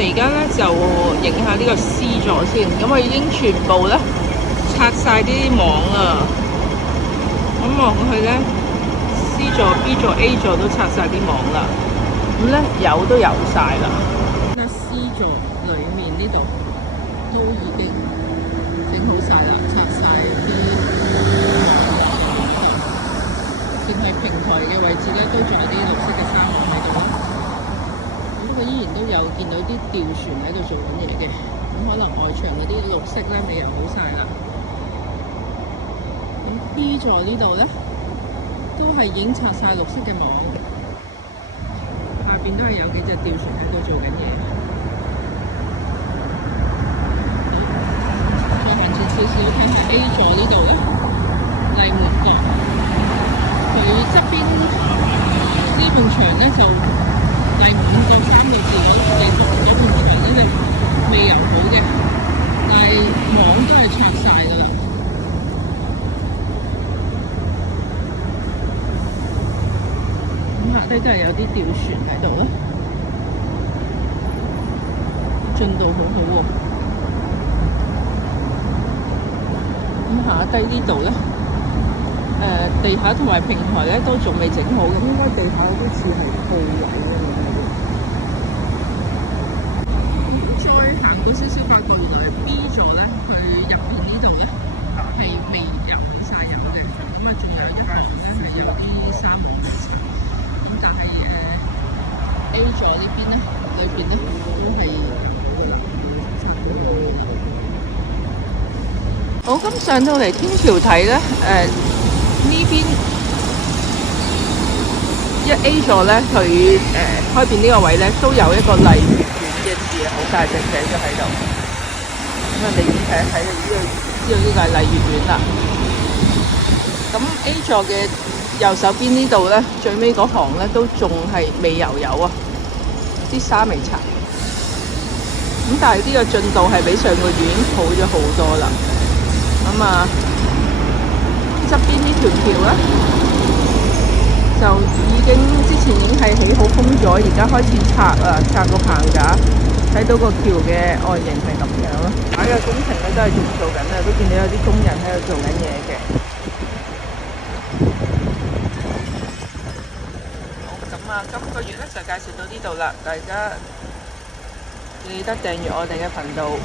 哋而家咧就影下呢個 C 座先，咁佢已經全部咧拆晒啲網啦。咁望佢咧 C 座、B 座、A 座都拆晒啲網啦。咁咧油都油晒啦。咁 C 座裡面呢度都已經整好晒啦，拆晒啲，淨係平台嘅位置咧都仲有啲綠色嘅沙網喺度啦。不過依然都有見到啲吊船喺度做緊嘢嘅，咁可能外牆嗰啲綠色咧未油好晒啦。咁 B 座呢度咧都係已經拆晒綠色嘅網，下邊都係有幾隻吊船喺度做緊嘢。再行前少少睇下 A 座呢度咧，麗門角佢側邊呢埲牆咧就第5個3個字嗰埲牆咧就未油好嘅，但係網都係拆晒㗎啦。咁下低都係有啲吊船喺度啦，進度好好喎。咁下低呢度咧，地下同埋平台咧都仲未整好，咁應該地下好似係鋪位啊。再行到少少發覺，原來 B 座咧，佢入邊呢度咧係未入晒油嘅，咁啊仲有一段咧係有啲沙網嘅層，咁但係A 座呢邊咧裏邊咧都係好。咁上到嚟天橋睇咧，呢邊A 座咧，佢開邊呢個位咧都有一個麗玥苑嘅字，好大隻寫咗喺度。咁人哋已經睇到知道呢個係麗玥苑啦。咁 A 座嘅右手邊呢度咧，最尾嗰行咧都仲係未油啊，啲沙未拆。咁但係呢個進度係比上個月已經好咗好多啦。咁啊，側邊呢條橋咧，就之前已經係起好封咗，而家開始拆啦，拆個棚架，睇到個橋嘅外形係咁樣咯。打嘅工程咧都係仲做緊啊，都見到有啲工人喺度做緊嘢嘅。好，咁啊，今個月咧就介紹到呢度啦，大家記得訂閱我哋嘅頻道。